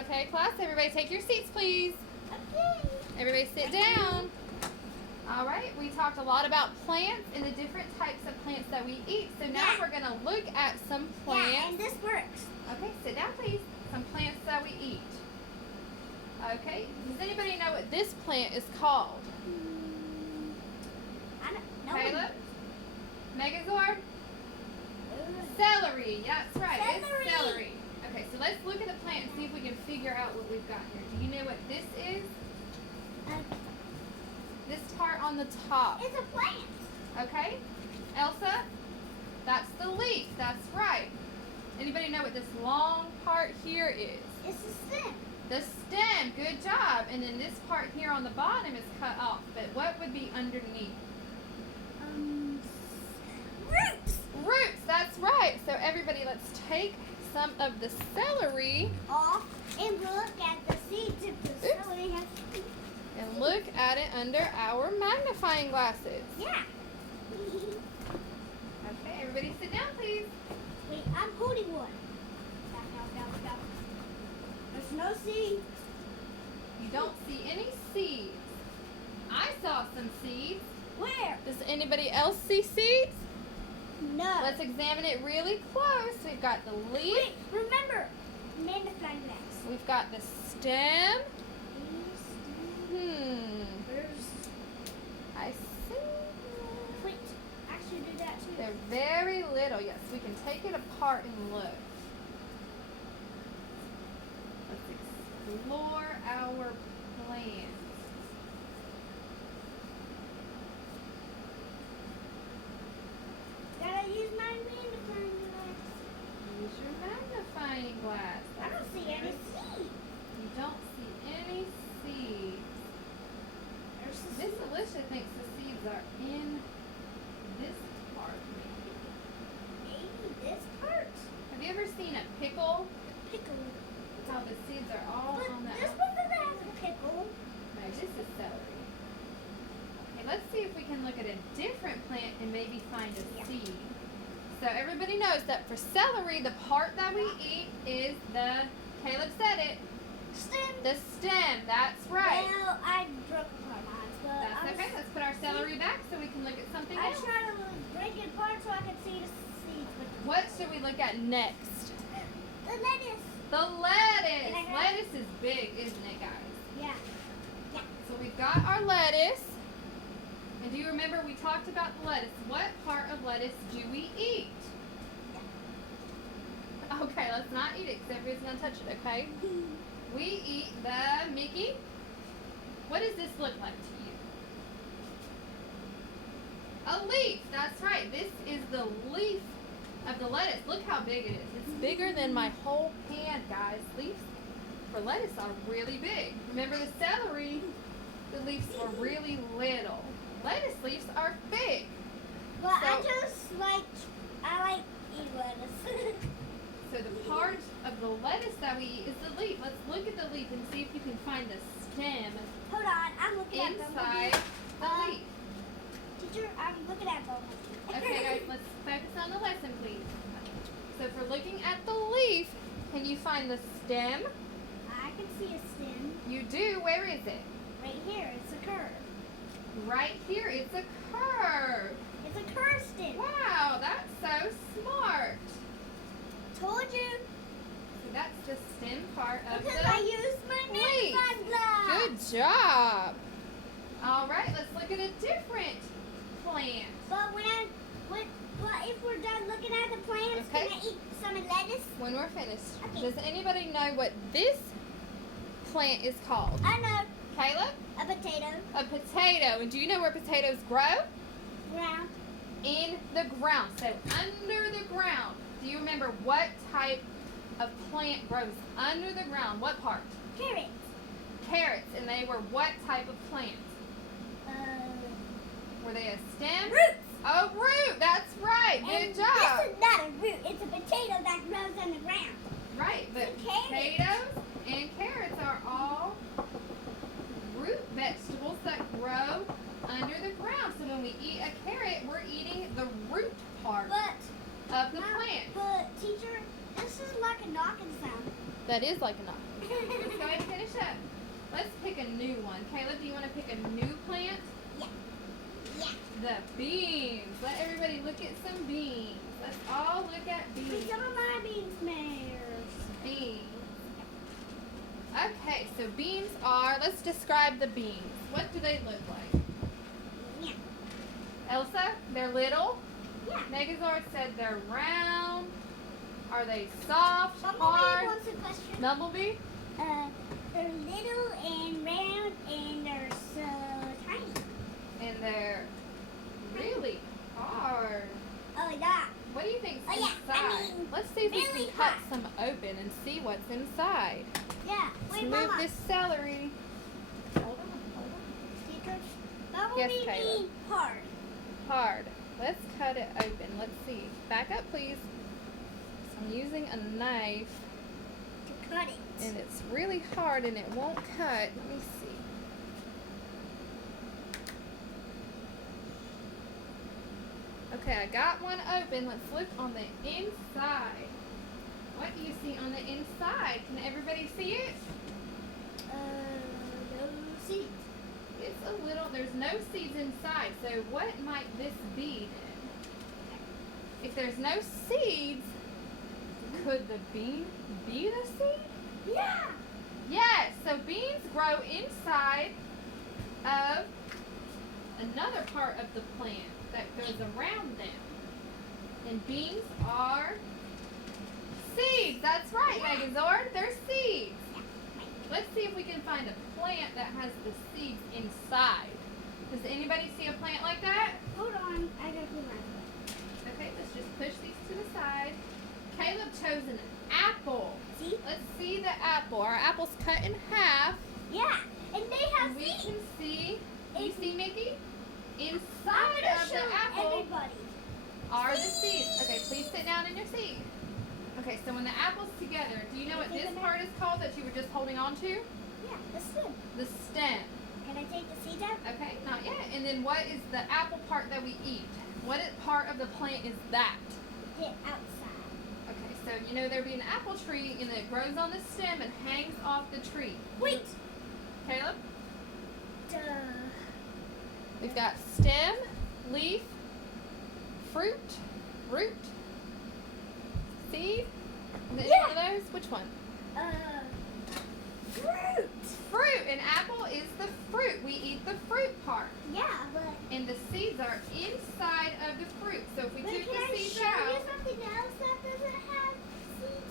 Okay, class, everybody take your seats, please. Okay. Everybody sit down. All right, we talked a lot about plants and the different types of plants that we eat. So now we're going to look at some plants. Yeah, and this works. Okay, sit down, please. Some plants that we eat. Okay, does anybody know what this plant is called? I don't know. Caleb? Megazord? Celery. That's right. Celery. It's celery. Okay, so let's look at the plant and see if we can figure out what we've got here. Do you know what this is? This part on the top. It's a plant. Okay. Elsa? That's the leaf. That's right. Anybody know what this long part here is? It's a stem. The stem. Good job. And then this part here on the bottom is cut off. But what would be underneath? Roots. Roots. That's right. So everybody, let's take some of the celery Off and look at the seeds of the celery. and look at it under our magnifying glasses. Yeah. Okay, everybody sit down, please. Wait, I'm holding one. Down. There's no seed. You don't see any seeds. I saw some seeds. Where? Does anybody else see seeds? No. Let's examine it really close. We've got the leaf. Wait, remember, magnifying glass. We've got the stem. There's. I see. Wait, actually do that too. They're very little. Yes, we can take it apart and look. Let's explore our plants. Gotta use my magnifying glass. Use your magnifying glass. I don't see any seeds. You don't see any seeds. There's the Miss seed. Alicia thinks the seeds are in this part. Maybe this part. Have you ever seen a pickle? Pickle. How the seeds are all But on the this outside? one doesn't have a pickle. No, this is celery. Okay, let's see if we can look at a different plant and maybe find a Yeah. seed. So everybody knows that for celery, the part that we eat is the, Caleb said it, Stem. the stem. That's right. Well, I broke apart mine, but That's okay. Let's put our celery back so we can look at something I else. try to break it apart so I can see the seeds. What should we look at next? The lettuce. The lettuce. Can I have- Lettuce is big, isn't it, guys? Yeah. So we've got our lettuce. And do you remember we talked about the lettuce? What part of lettuce do we eat? Okay, let's not eat it because everybody's going to touch it, okay? We eat the, Mickey, what does this look like to you? A leaf. That's right. This is the leaf of the lettuce. Look how big it is. It's bigger than my whole hand, guys. Leaves for lettuce are really big. Remember the celery, the leaves were really little. Lettuce leaves are big. Well, I So- just I like eat lettuce. So the part of the lettuce that we eat is the leaf. Let's look at the leaf and see if you can find the stem Hold on, I'm looking at inside the leaf. Teacher, I'm looking at Bumblebee. Okay, guys, let's focus on the lesson, please. So if we're looking at the leaf, can you find the stem? I can see a stem You do. Where is it? right here. It's a curve. Right here. It's a curve. It's a curve stem. Wow, that's so smart. Told you. So that's the stem part of Because the I used my leaf. magnifying glass. Good job. All right, let's look at a different plant. But if we're done looking at the plants, Okay. can I eat some lettuce? When we're finished, Okay. does anybody know what this plant is called? I know. Caleb? A potato. A potato. And do you know where potatoes grow? Ground. In the ground. So under the ground. Do you remember what type of plant grows under the ground? What part? Carrots. Carrots. And they were what type of plant? Were they a stem? Roots. A root. That's right. Good And job. This is not a root. It's a potato that grows on the ground. Right. But It's a carrot. potatoes and carrots are all root vegetables that grow under the ground. So when we eat a carrot, we're eating the root part But of the plant. But teacher, this is like a knocking sound. That is like a knocking Let's go ahead and finish up. Let's pick a new one. Caleb, do you want to pick a new plant? Yeah. The beans. Let everybody look at some beans. Let's all look at beans. Some of my beans, Mayors. Beans. Okay, so beans are, let's describe the beans. What do they look like? Yeah. Elsa, they're little. Yeah. Megazord said they're round. Are they soft, Bumblebee hard? wants a question. Bumblebee? They're little and round and they're so tiny. And they're really hard. Oh, yeah. What do you think's Oh, yeah, inside? I mean, Let's see if we really can cut hard. some open and see what's inside. Yeah. Let's Wait, move Mama. this celery. Hold on. Because Yes, Bumblebee Caleb. being hard. Hard. Let's cut it open. Let's see. Back up, please. So I'm using a knife, To cut it. and it's really hard, and it won't cut. Let me see. Okay, I got one open. Let's look on the inside. What do you see on the inside? Can everybody see it? No seeds. It's a little, there's no seeds inside. So what might this be then? If there's no seeds, could the bean be the seed? Yeah. Yes, so beans grow inside of another part of the plant that goes around them. And beans are seeds. That's right, Yeah. Megazord. They're seeds. Yeah. Let's see if we can find a plant that has the seeds inside. Does anybody see a plant like that? Hold on. I gotta put my Okay, let's just push these to the side. Caleb chose an apple. See? Let's see the apple. Our apple's cut in half. Yeah. And they have And we seeds. can see, you see, Mickey? I'm Inside gonna of show the apple everybody. are the seeds. Okay, please sit down in your seat. Okay, so when the apple's together, do you know what this part is called that you were just holding on to? Yeah, the stem. The stem. Can I take the seeds out? Okay, not yet. And then what is the apple part that we eat? What part of the plant is that? Get outside. Okay, so you know there'd be an apple tree and it grows on the stem and hangs off the tree. Wait. Caleb? Duh. We've got stem, leaf, fruit, root, seed. Is it any one of those? Which one? Fruit. Fruit. An apple is the fruit. We eat the fruit part. Yeah, but. And the seeds are inside of the fruit. So if we But took can I the seeds show you out, something else that doesn't have seeds?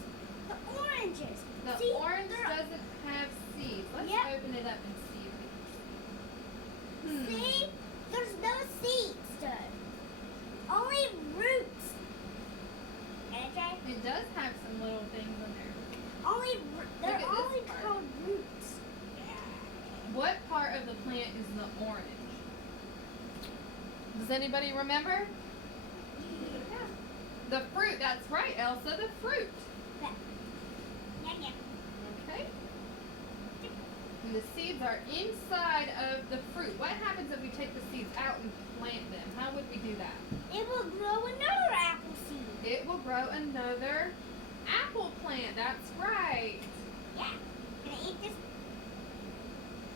The oranges. the See, orange they're- doesn't have seeds. Let's Yep. open it up and see if we can see. See? There's no seeds, though. Only roots. Okay? It does have some little things in there. They're at this only part. called roots. What part of the plant is the orange? Does anybody remember? The fruit. That's right, Elsa. The fruit. Yeah. Okay. And the seeds are inside of the fruit. What happens if we take the seeds out and plant them? How would we do that? It will grow another apple seed. It will grow another apple plant. That's right. Yeah. Can I eat this?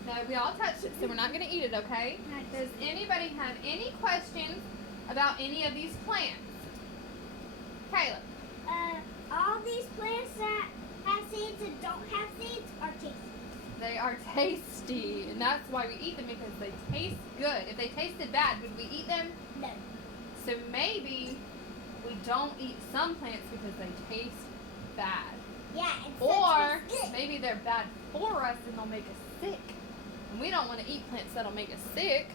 No, we all touched it, so we're not going to eat it, okay? Does anybody have any questions about any of these plants? Caleb. All these plants that have seeds and don't have seeds are tasty. They are tasty, and that's why we eat them, because they taste good. If they tasted bad, would we eat them? No. So maybe we don't eat some plants because they taste bad. Yeah, and Or such is good. maybe they're bad for us and they'll make us sick. And we don't want to eat plants that'll make us sick.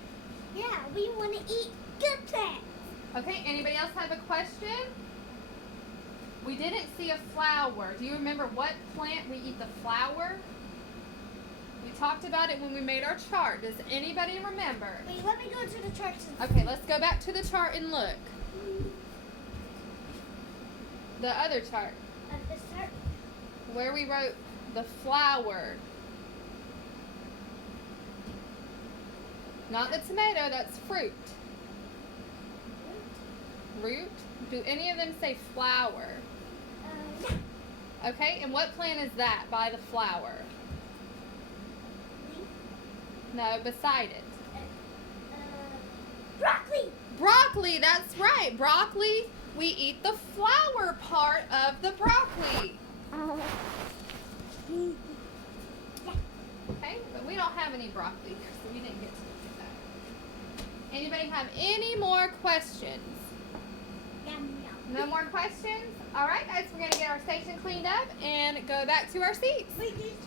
Yeah, we want to eat good plants. Okay, anybody else have a question? We didn't see a flower. Do you remember what plant we eat the flower? We talked about it when we made our chart. Does anybody remember? Wait, let me go to the church. Okay, let's go back to the chart and look. The other chart, This church. where we wrote the flower. Not the tomato, that's fruit. Root? Do any of them say flower? Yeah. Okay, and what plant is that by the flower? No, beside it. Broccoli. Broccoli, that's right. Broccoli, we eat the flower part of the broccoli. Okay, but we don't have any broccoli here, so we didn't get to look at that. Anybody have any more questions? No more questions? All right, guys, we're going to get our station cleaned up and go back to our seats. Wait,